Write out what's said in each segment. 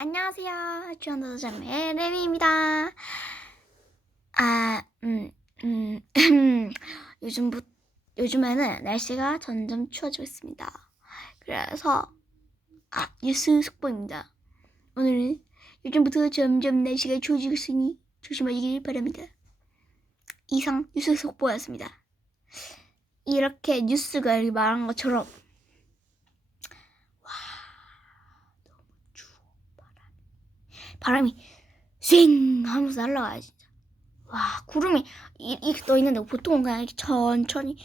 안녕하세요. 주연도전의 레미입니다. 요즘에는 날씨가 점점 추워지고 있습니다. 그래서, 뉴스 속보입니다. 오늘은 요즘부터 점점 날씨가 추워지고 있으니 조심하시길 바랍니다. 이상 뉴스 속보였습니다. 이렇게 뉴스가 말한 것처럼 바람이 쉥 하면서 날아가요 진짜. 와, 구름이 이렇게 떠 있는데 보통은 그냥 이렇게 천천히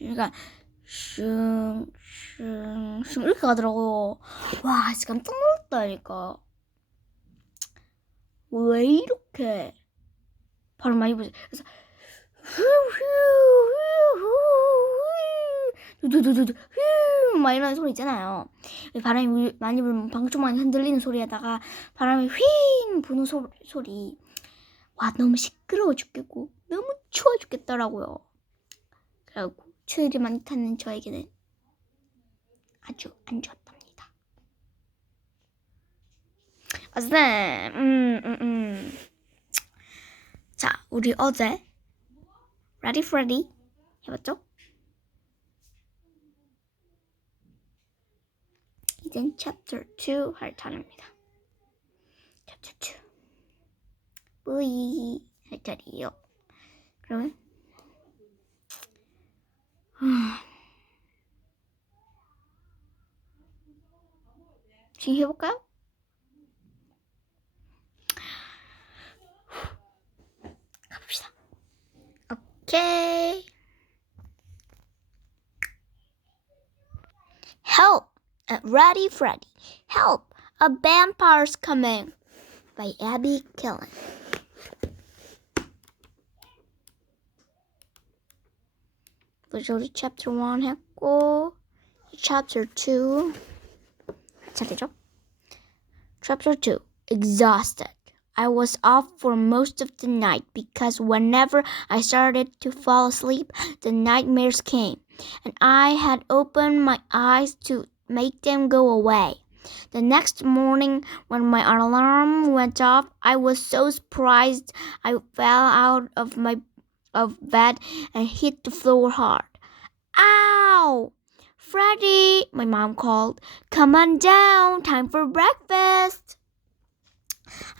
그러니까 슝 이렇게 가더라고요. 와, 진짜 깜짝 놀랐다니까. 왜 이렇게 바람 많이 부지? 그래서 두두두두 막 이런 소리 있잖아요. 바람이 많이 불면 방충 많이 흔들리는 소리에다가 바람이 휘잉 부는 소리. 와, 너무 시끄러워 죽겠고 너무 추워 죽겠더라고요. 그리고 추위를 많이 타는 저에게는 아주 안 좋았답니다. 맞네. 자, 우리 어제 Ready Freddy 해봤죠? 이젠 Chapter 2 할 차례입니다. Chapter 2 뿌이 할 차례예요. 그러면 지금 해볼까요? 가봅시다. 오케이. Help! Ready Freddy. Help! A vampire's coming. By Abby Killen. 먼저 우리 Chapter 1 했고 Chapter 2 차례죠? Chapter 2 Exhausted. I was off for most of the night because whenever I started to fall asleep, the nightmares came, and I had opened my eyes to make them go away. The next morning, when my alarm went off, I was so surprised I fell out of bed and hit the floor hard. Ow! Freddy, my mom called. Come on down, time for breakfast.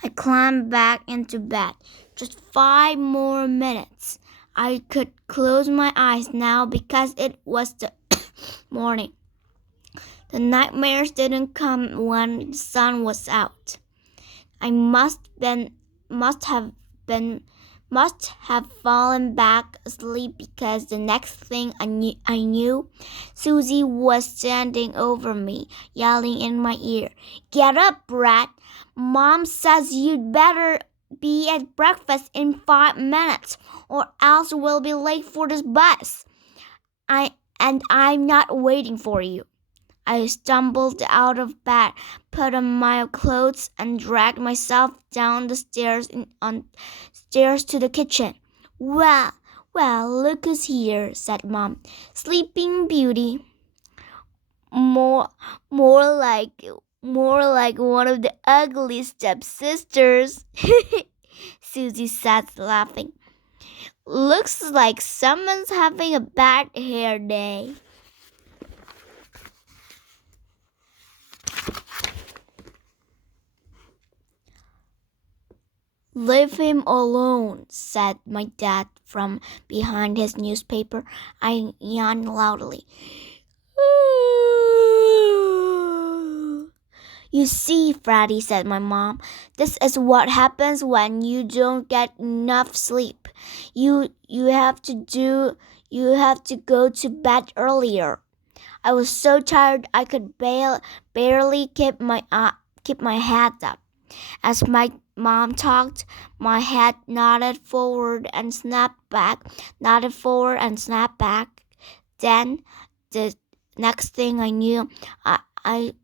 I climbed back into bed. Just 5 more minutes. I could close my eyes now because it was the morning. The nightmares didn't come when the sun was out. I must have fallen back asleep because the next thing I knew, Susie was standing over me, yelling in my ear, "Get up, brat! Mom says you'd better be at breakfast in 5 minutes, or else we'll be late for this bus. I'm not waiting for you." I stumbled out of bed, put on my clothes, and dragged myself down the stairs to the kitchen. Well, look who's here," said Mom. "Sleeping Beauty. More like one of the ugly stepsisters," Susie said, laughing. "Looks like someone's having a bad hair day." "Leave him alone," said my dad from behind his newspaper. I yawned loudly. "You see, Freddy," said my mom, "this is what happens when you don't get enough sleep. You have to go to bed earlier." I was so tired I could barely keep my head up. As my mom talked, my head nodded forward and snapped back, nodded forward and snapped back. Then, the next thing I knew,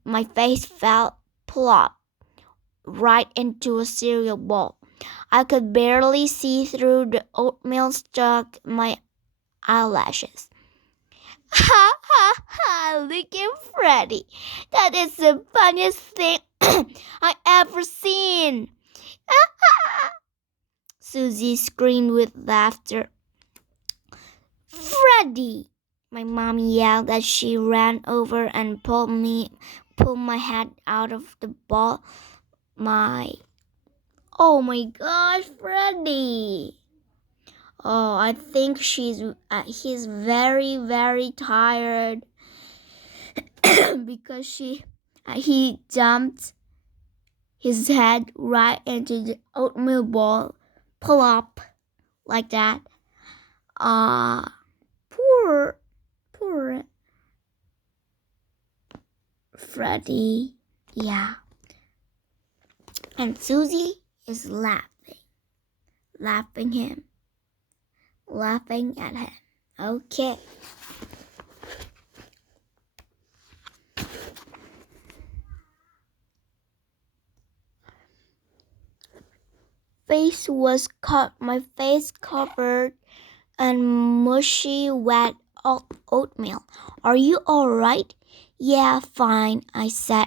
my face fell plop right into a cereal bowl. I could barely see through the oatmeal stuck my eyelashes. Ha ha ha! Look at Freddy. That is the funniest thing I ever seen. Susie screamed with laughter. Freddy! My mom yelled as she ran over and pulled my head out of the ball. Oh my gosh, Freddy! Oh, I think he's very, very tired because he dumped his head right into the oatmeal ball. Pull up like that. Poor Freddy. Yeah. And Susie is laughing at him. Okay. My face covered in mushy, wet oatmeal. Are you all right? Yeah, fine, I said.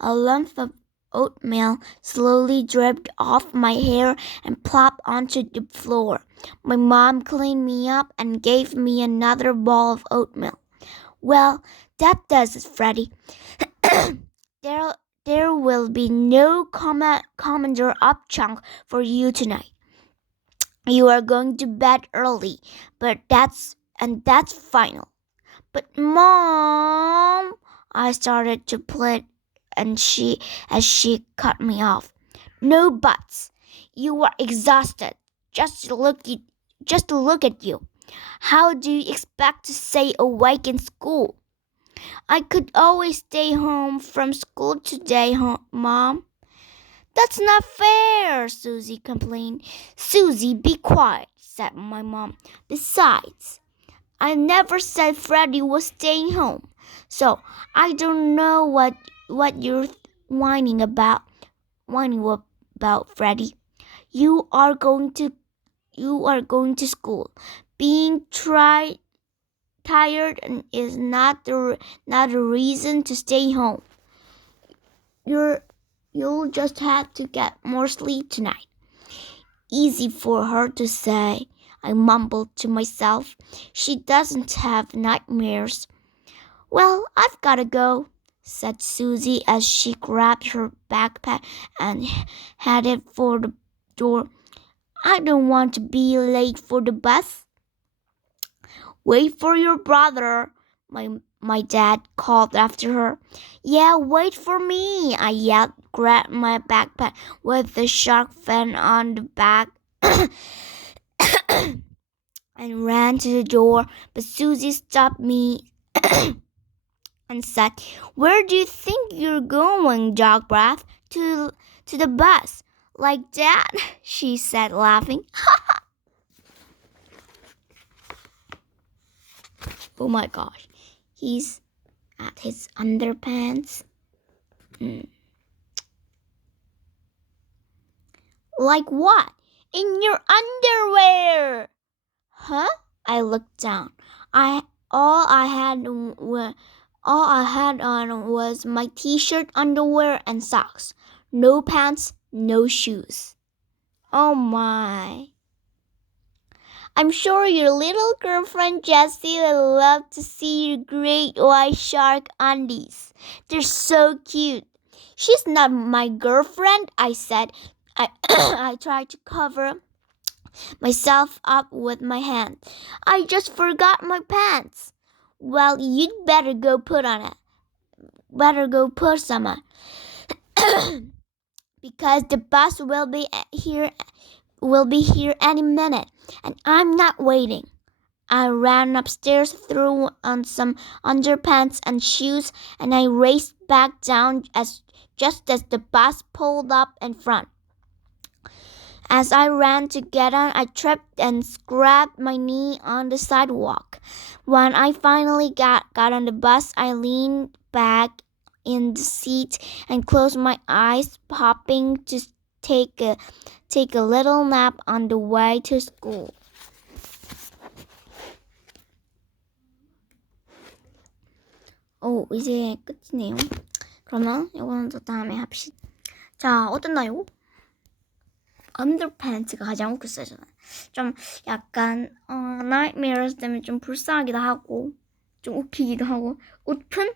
A lump of oatmeal slowly dripped off my hair and plopped onto the floor. My mom cleaned me up and gave me another bowl of oatmeal. Well, that does it, Freddy. There will be no Commander Upchunk for you tonight. You are going to bed early, but that's final. But Mom, I started to plead, as she cut me off. No buts. You are exhausted. Just to look at you. How do you expect to stay awake in school? I could always stay home from school today, Mom. That's not fair, Susie complained. Susie, be quiet, said my mom. Besides, I never said Freddy was staying home, so I don't know what you're whining about. Freddy. You are going to school. Being tired is not a reason to stay home. You'll just have to get more sleep tonight. Easy for her to say, I mumbled to myself. She doesn't have nightmares. Well, I've gotta go, said Susie as she grabbed her backpack and headed for the door. I don't want to be late for the bus. Wait for your brother, my dad called after her. Yeah, wait for me, I yelled, grabbed my backpack with the shark fin on the back and ran to the door, but Susie stopped me and said, Where do you think you're going, dog breath? To the bus. Like that? She said, laughing. Oh my gosh. He's at his underpants. Like what? In your underwear. Huh? I looked down. All I had on was my t-shirt, underwear, and socks. No pants, no shoes. Oh my. I'm sure your little girlfriend Jessie will love to see your great white shark undies. They're so cute. She's not my girlfriend, I said. I tried to cover myself up with my hand. I just forgot my pants. Well, you'd better go put some on. Because the bus will be here any minute, and I'm not waiting. I ran upstairs, threw on some underpants and shoes, and I raced back down just as the bus pulled up in front. As I ran to get on, I tripped and scraped my knee on the sidewalk. When I finally got on the bus, I leaned back in the seat and closed my eyes, hoping to take a little nap on the way to school. 이제 끝이네요. 그러면 이거는 또 다음에 합시다. 자, 어땠나요? 언더팬츠가 가장 웃겼어요. 저는 좀 약간 나이트메어스 때문에 좀 불쌍하기도 하고 좀 웃기기도 하고 웃픈?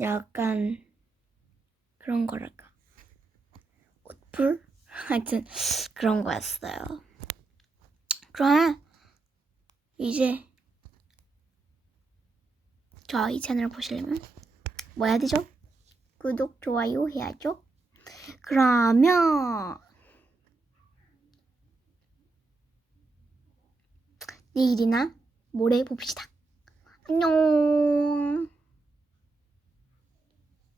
약간 그런 거랄까 웃풀? 하여튼 그런 거였어요. 그럼 이제 저희 채널 보시려면 뭐 해야 되죠? 구독, 좋아요 해야죠. 그러면 내일이나 모레 봅시다. 안녕.